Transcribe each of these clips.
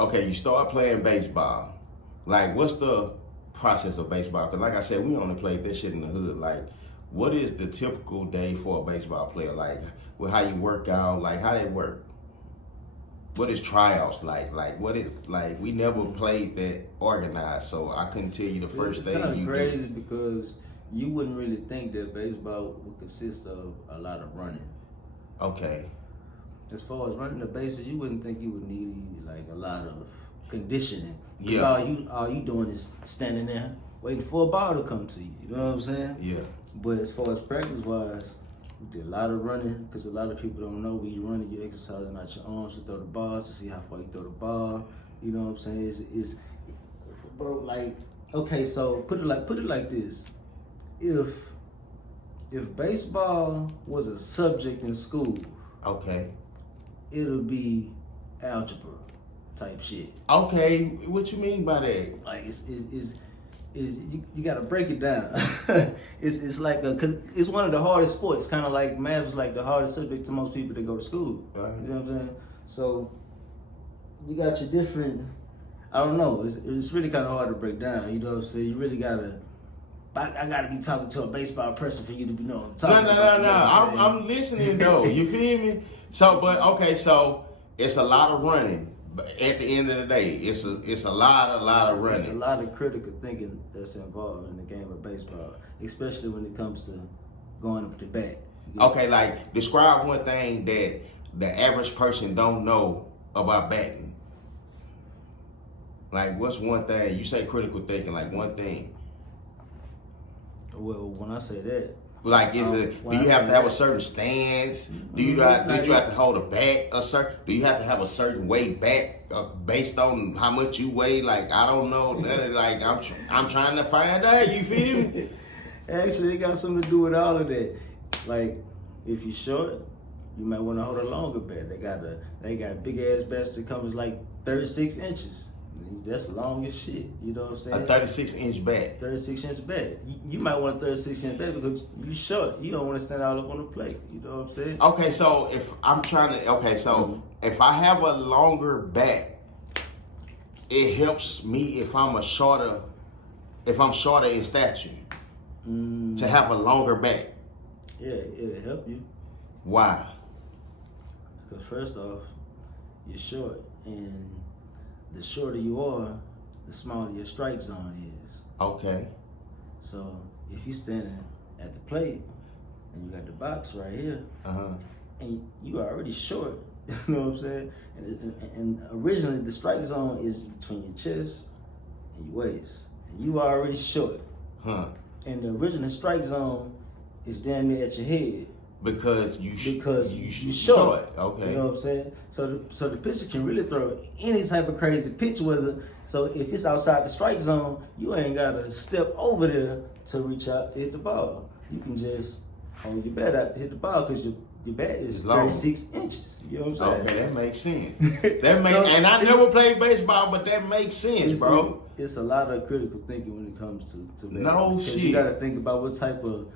Okay, you start playing baseball. Like, what's the process of baseball? Because like I said, we only played this shit in the hood. Like, what is the typical day for a baseball player? Like, well, how you work out? Like, how they work? What is tryouts like? Like, what is, like, we never played that organized, so I couldn't tell you the first thing you do. It's kind of crazy because you wouldn't really think that baseball would consist of a lot of running. Okay. As far as running the bases, you wouldn't think you would need like a lot of conditioning. Yeah. All you doing is standing there waiting for a ball to come to you. You know what I'm saying? Yeah. But as far as practice wise, we did a lot of running because a lot of people don't know when you're running, you're exercising out your arms to throw the ball, to see how far you throw the ball. You know what I'm saying? It's bro, like, okay, so put it like this. If baseball was a subject in school, Okay. it'll be algebra type shit. Okay, what you mean by that? Like you gotta break it down. it's like cause it's one of the hardest sports. Kind of like math is like the hardest subject to most people that go to school. Right. You know what I'm saying? So you got your different. I don't know. It's really kind of hard to break down. You know what I'm saying? You really gotta. I gotta be talking to a baseball person for you to be knowing. No. I'm listening though. You feel me? So, but okay, so it's a lot of running. But at the end of the day, it's a lot of running. There's a lot of critical thinking that's involved in the game of baseball, especially when it comes to going up to bat. Okay, like describe one thing that the average person don't know about batting. Like, what's one thing you say? Critical thinking, like one thing. Well, when I say that, like, is it? Do you have to have a certain stance? Do you have to hold a bat a certain? Do you have to have a certain weight back based on how much you weigh? Like, I don't know. Like, I'm trying to find out. You feel me? Actually, it got something to do with all of that. Like, if you're short, you might want to hold a longer bat. They got big ass bats that comes like 36 inches. That's long as shit. You know what I'm saying? A 36-inch bat. 36-inch bat. You might want a 36-inch bat because you short. You don't want to stand all up on the plate. You know what I'm saying? Okay, so if I'm trying to, if I have a longer bat, it helps me if I'm shorter in stature, to have a longer bat. Yeah, it'll help you. Why? Because first off, you're short, and the shorter you are, the smaller your strike zone is. Okay. So if you're standing at the plate and you got the box right here, and you already short, you know what I'm saying? And originally the strike zone is between your chest and your waist, and you are already short. And the original strike zone is damn near at your head. Because you short. Okay. You know what I'm saying? So the pitcher can really throw any type of crazy pitch, so if it's outside the strike zone, you ain't gotta step over there to reach out to hit the ball. You can just hold your bat out to hit the ball because your bat is 36 inches. You know what I'm saying? Okay, that makes sense. And I never played baseball, but that makes sense, bro. It's a lot of critical thinking when it comes to no shit. You gotta think about what type of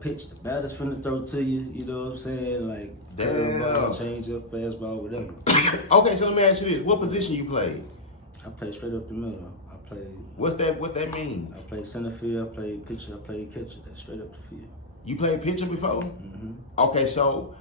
pitch the batter's finna throw to you, you know what I'm saying? Like, curveball, change up, fastball, whatever. Okay, so let me ask you this. What position you played? I played straight up the middle. What that mean? I played center field, I played pitcher, I played catcher. That's straight up the field. You played pitcher before? Mm-hmm. Okay, so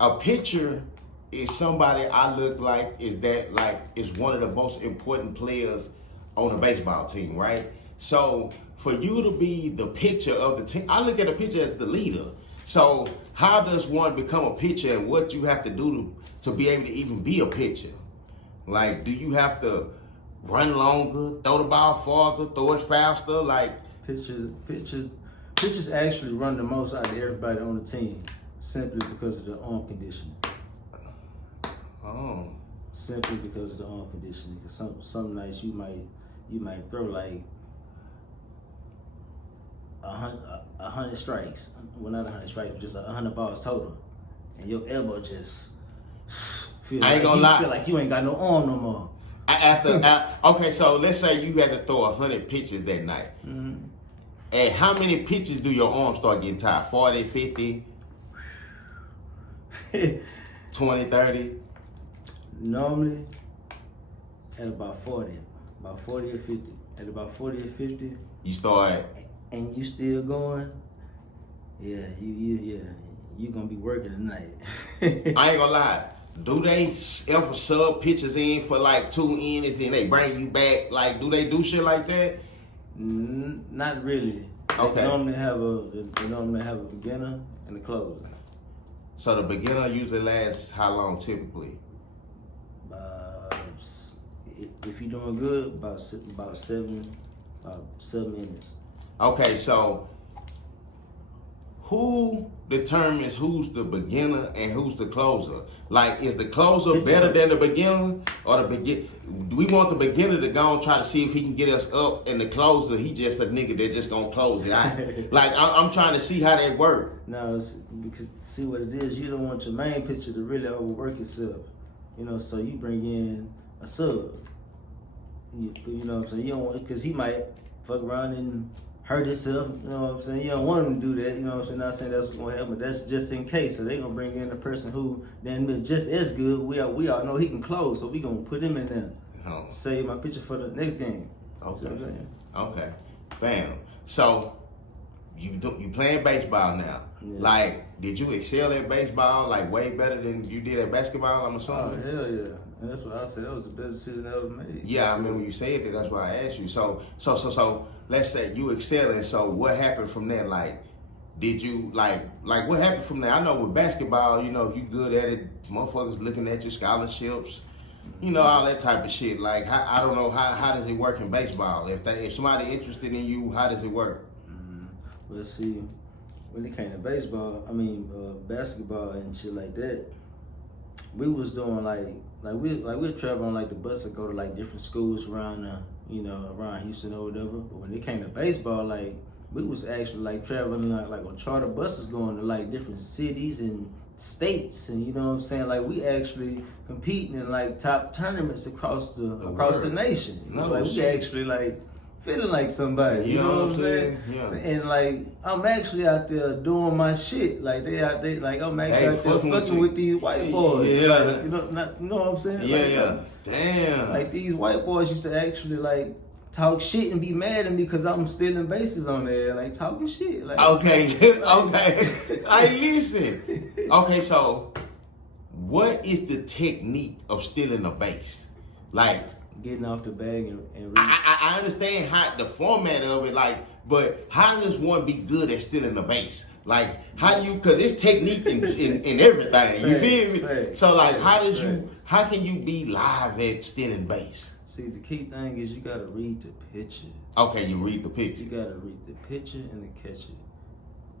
a pitcher is somebody I look like is one of the most important players on the baseball team, right? So for you to be the pitcher of the team, I look at a pitcher as the leader. So how does one become a pitcher, and what you have to do to be able to even be a pitcher? Like, do you have to run longer, throw the ball farther, throw it faster? Like, pitchers actually run the most out of everybody on the team, simply because of the arm conditioning. Oh. Simply because of the arm conditioning. Because some nights you might throw like 100 strikes. Well, not 100 strikes, just 100 balls total, and your elbow just feel like you ain't got no arm no more. Okay, so let's say you had to throw 100 pitches that night. Mm-hmm. And how many pitches do your arms start getting tired? 40, 50, 20, 30? Normally, at about 40 or 50. At about 40 or 50. You start. And you still going? Yeah, you gonna be working tonight. I ain't gonna lie. Do they ever sub pictures in for like 2 innings, then they bring you back? Like, do they do shit like that? Not really. Okay. They normally have a beginner and a closer. So the beginner usually lasts how long typically? If you're doing good, about 7 innings. Okay, so who determines who's the beginner and who's the closer? Like, is the closer better than the beginner, or do we want the beginner to go and try to see if he can get us up, and the closer, he just a nigga that just gonna close it out? Like, I'm trying to see how that work. No, because see what it is. You don't want your main pitcher to really overwork itself, So you bring in a sub. You know what I'm saying? You don't want, because he might fuck around and hurt himself. You know what I'm saying? You don't want him to do that. You know what I'm saying? Not saying that's what's going to happen, but that's just in case. So they gonna bring in a person who then is just as good. We all know he can close, so we gonna put him in there. Oh. Save my pitcher for the next game. Okay. Okay. Bam. So you playing baseball now. Yeah. Like, did you excel at baseball like way better than you did at basketball? I'm assuming. Oh, hell yeah. And that's what I said. That was the best decision I ever made. Yeah, I remember you said that. That's why I asked you. So let's say you excelling. So what happened from there? Like, did you like what happened from there? I know with basketball, if you good at it, motherfuckers looking at your scholarships, all that type of shit. Like, I don't know how does it work in baseball? If somebody interested in you, how does it work? Well, see, when it came to basketball and shit like that, we was doing we'd travel on the bus and go to different schools around around Houston or whatever. But when it came to baseball, we was actually traveling on charter buses going to different cities and states, and you know what I'm saying. We actually competing in top tournaments across the nation. We actually feeling like somebody, you know what I'm saying? Yeah. And I'm actually out there doing my shit. They out there, I'm actually out there fucking with these white boys. Yeah. You know what I'm saying? Yeah, Damn. These white boys used to actually talk shit and be mad at me because I'm stealing bases on there, talking shit. Okay. I listen. Okay, so what is the technique of stealing a base? Getting off the bag and I understand how the format of it, but how does one be good at stealing the base? How do you? Because it's technique in everything. You feel me? Facts. So how can you be live at stealing base? See, the key thing is you gotta read the picture. Okay, you read the picture. You gotta read the picture and the catcher.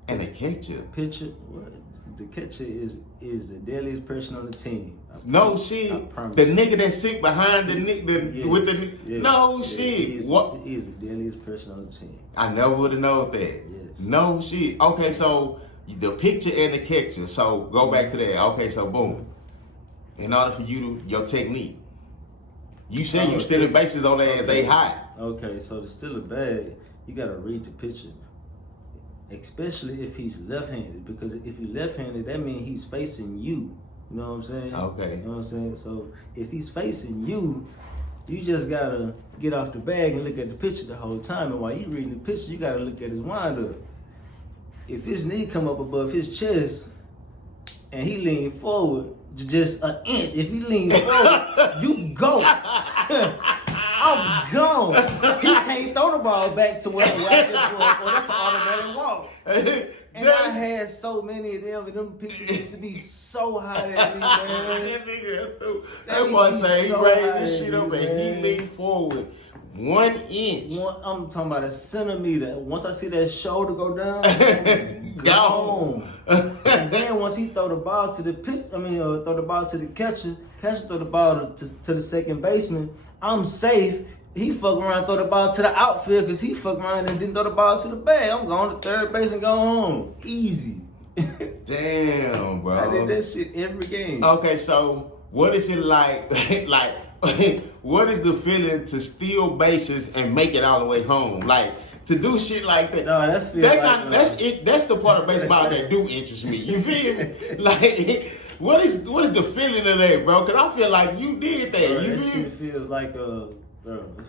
And the catcher. The pitcher, what? The catcher is the deadliest person on the team. No shit. The nigga that sit behind the nigga with the no shit. What? He is the deadliest person on the team. I never would have known that. Yes. No shit. Okay, so the picture and the catcher. So go back to that. Okay, so boom. In order for your technique, you said you stealing bases on there. They hot. Okay, so to steal a bag, you gotta read the picture. Especially if he's left-handed, because if he's left-handed, that means he's facing you. You know what I'm saying? Okay. You know what I'm saying? So if he's facing you, you just gotta get off the bag and look at the picture the whole time. And while you reading the picture, you gotta look at his wind-up. If his knee come up above his chest and he lean forward just an inch, if he lean forward, you go. I'm gone. He can't throw the ball back to where I just was. Well, that's an automatic walk. And I had so many of them, and them people used to be so hot at me, man. That boy say he raised this shit up and he leaned forward 1 inch. I'm talking about a centimeter. Once I see that shoulder go down, gone. And then once he throw the ball to the throw the ball to the catcher throw the ball to the second baseman, I'm safe. He fuck around, throw the ball to the outfield because he fuck around and didn't throw the ball to the bag. I'm going to third base and go home. Easy. Damn, bro. I did that shit every game. Okay, so what is it like? What is the feeling to steal bases and make it all the way home? To do shit like that. No, that's it. That's the part of baseball that do interest me. You feel me? What is the feeling of that, bro? Cause I feel like you did that. Bro, You that did. shit feels like it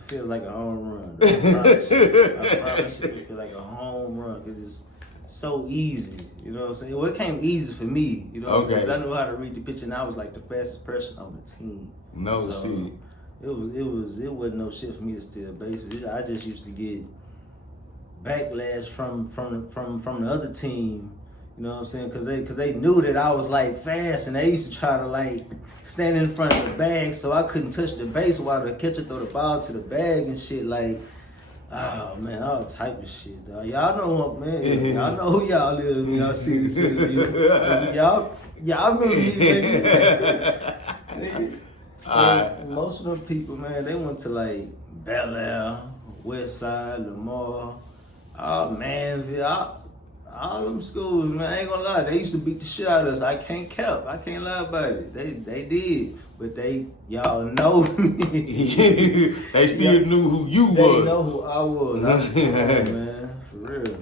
feels like a home run. Bro. I promise you, it feels like a home run because it's so easy. You know what I'm saying? Well, it came easy for me. You know what I'm saying? 'Cause I knew how to read the pitch, and I was like the fastest person on the team. No so shit. It wasn't no shit for me to steal bases. I just used to get backlash from the other team. You know what I'm saying? Cause they knew that I was like fast, and they used to try to like stand in front of the bag so I couldn't touch the base while the catcher throw the ball to the bag and shit. Like, oh man, all type of shit, dog. Y'all know what, man. Y'all know who y'all is when y'all see this shit. Y'all remember me, nigga. Most of them people, man, they went to like Bel Air, West Side, Lamar, Manville, all them schools, man. I ain't gonna lie, they used to beat the shit out of us. I can't lie about it. They did, but y'all know me. They still knew who you was. They know who I was. Man, for real.